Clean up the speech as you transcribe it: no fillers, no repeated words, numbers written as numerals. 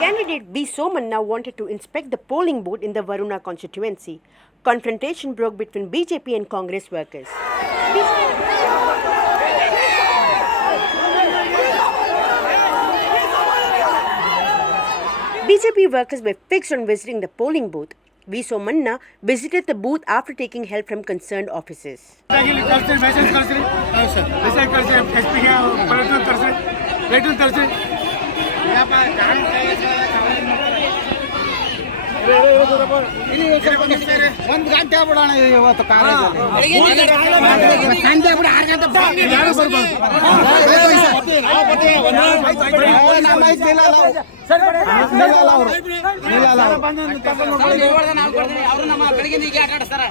Candidate B. Somanna wanted to inspect the polling booth in the Varuna Constituency. Confrontation broke between BJP and Congress workers. BJP workers were fixed on visiting the polling booth. V. Somanna visited the booth after taking help from concerned officers. ಒಂದು ಗಂಟೆ ಬಿಡೋಣ ಇವತ್ತು ಸಂಜೆ ಬಿಡ 6 ಗಂಟೆ ಅವರು ನಮ್ಮ ಬೆಳಗಿನ ಈಗ ಆಟ ಆಡ್ತಾರ.